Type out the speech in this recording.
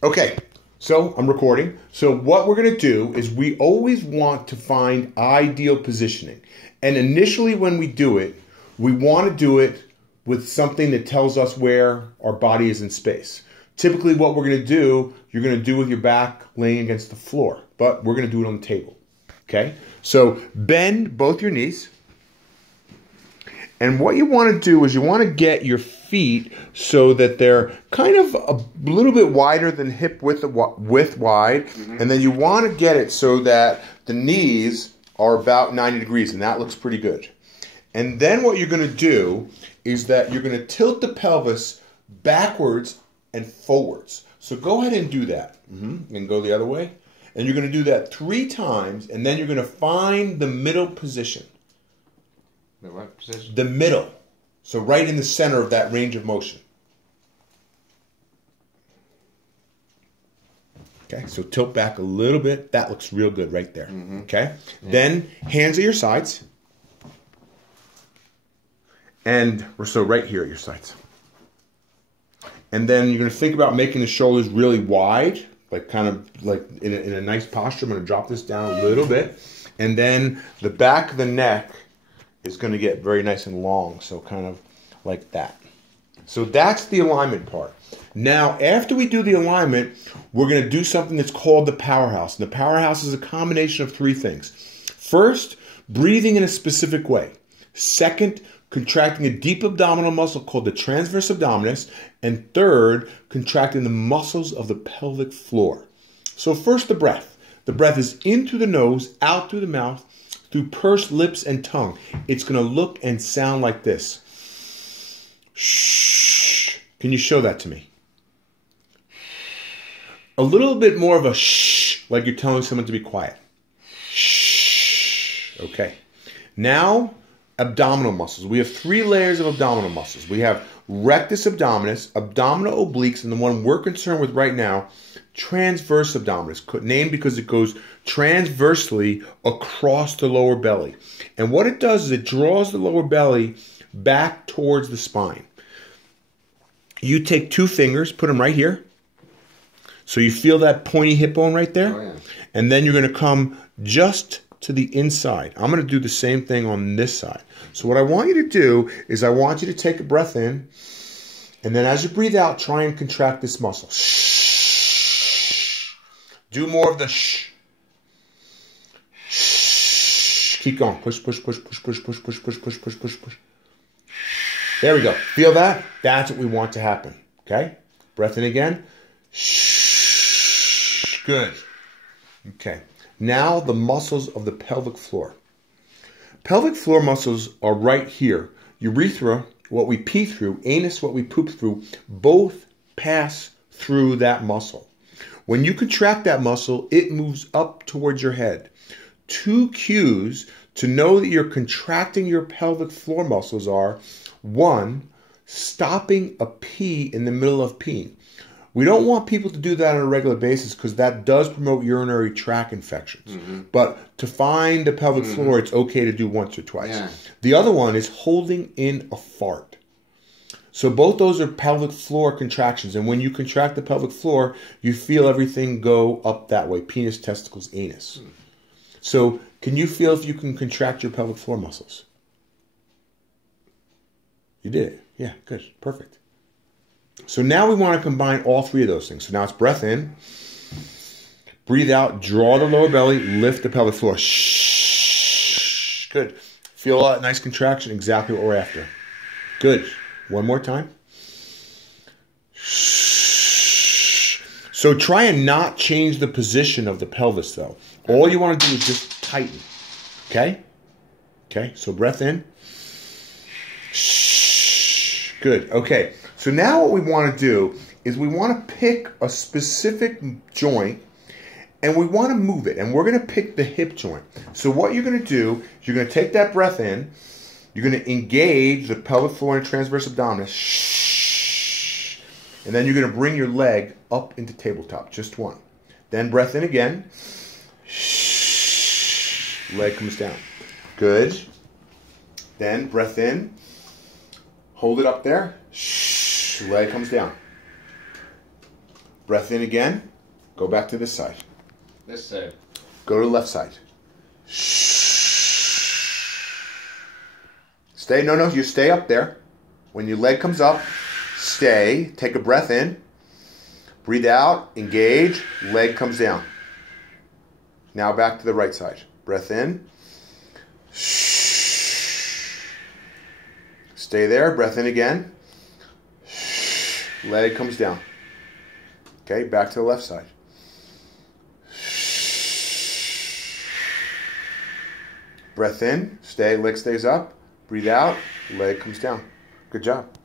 Okay, so I'm recording. So what we're going to do is we always want to find ideal positioning. And initially when we do it, we want to do it with something that tells us where our body is in space. Typically what we're going to do, you're going to do with your back laying against the floor. But we're going to do it on the table. Okay? So bend both your knees. And what you want to do is you want to get your feet so that they're kind of a little bit wider than hip width wide. Mm-hmm. And then you want to get it so that the knees are about 90 degrees, and that looks pretty good. And then what you're going to do is that you're going to tilt the pelvis backwards and forwards. So go ahead and do that. Mm-hmm. And go the other way. And you're going to do that 3 times, and then you're going to find the middle position. The what position? The middle. So right in the center of that range of motion. Okay, so tilt back a little bit. That looks real good right there. Mm-hmm. Okay? Yeah. Then hands at your sides. And so right here at your sides. And then you're going to think about making the shoulders really wide, like kind of like in a nice posture. I'm going to drop this down a little bit. And then the back of the neck is going to get very nice and long, so kind of like that. So that's the alignment part. Now, after we do the alignment, we're going to do something that's called the Powerhouse. And the Powerhouse is a combination of 3 things. First, breathing in a specific way. Second, contracting a deep abdominal muscle called the transverse abdominis. And third, contracting the muscles of the pelvic floor. So first, the breath. The breath is in through the nose, out through the mouth, through pursed lips and tongue. It's going to look and sound like this. Shh. Can you show that to me? A little bit more of a shh, like you're telling someone to be quiet. Shh. Okay. Now, abdominal muscles. We have 3 layers of abdominal muscles. We have rectus abdominis, abdominal obliques, and the one we're concerned with right now, transverse abdominis, named because it goes transversely across the lower belly. And what it does is it draws the lower belly back towards the spine. You take 2 fingers, put them right here. So you feel that pointy hip bone right there? Oh, yeah. And then you're going to come just to the inside. I'm going to do the same thing on this side. So what I want you to do is I want you to take a breath in, and then as you breathe out, try and contract this muscle. Shh. Do more of the shh. Shh. Keep going. Push, push, push, push, push, push, push, push, push, push, push, push. There we go. Feel that? That's what we want to happen. Okay? Breath in again. Shh. Good. Okay. Now the muscles of the pelvic floor. Pelvic floor muscles are right here. Urethra, what we pee through, anus, what we poop through, both pass through that muscle. When you contract that muscle, it moves up towards your head. 2 cues to know that you're contracting your pelvic floor muscles are, 1, stopping a pee in the middle of peeing. We don't want people to do that on a regular basis because that does promote urinary tract infections. Mm-hmm. But to find the pelvic floor, it's okay to do once or twice. Yeah. The other one is holding in a fart. So both those are pelvic floor contractions. And when you contract the pelvic floor, you feel everything go up that way. Penis, testicles, anus. So can you feel if you can contract your pelvic floor muscles? You did. Yeah, good. Perfect. So now we want to combine all 3 of those things. So now it's breath in, breathe out, draw the lower belly, lift the pelvic floor. Shh. Good. Feel that nice contraction, exactly what we're after. Good. One more time. Shh. So try and not change the position of the pelvis though. All you want to do is just tighten. Okay? Okay, so breath in. Shh. Good. Okay. So now what we want to do is we want to pick a specific joint and we want to move it. And we're going to pick the hip joint. So what you're going to do is you're going to take that breath in. You're going to engage the pelvic floor and transverse abdominis. Shh. And then you're going to bring your leg up into tabletop. Just 1. Then breath in again. Shh. Leg comes down. Good. Then breath in. Hold it up there. Shh. Leg comes down. Breath in again. Go back to this side. This side. Go to the left side. Stay, no, you stay up there. When your leg comes up, stay. Take a breath in. Breathe out, engage, leg comes down. Now back to the right side. Breath in. Stay there, breath in again. Leg comes down. Okay, back to the left side. Breath in, stay, leg stays up. Breathe out, leg comes down. Good job.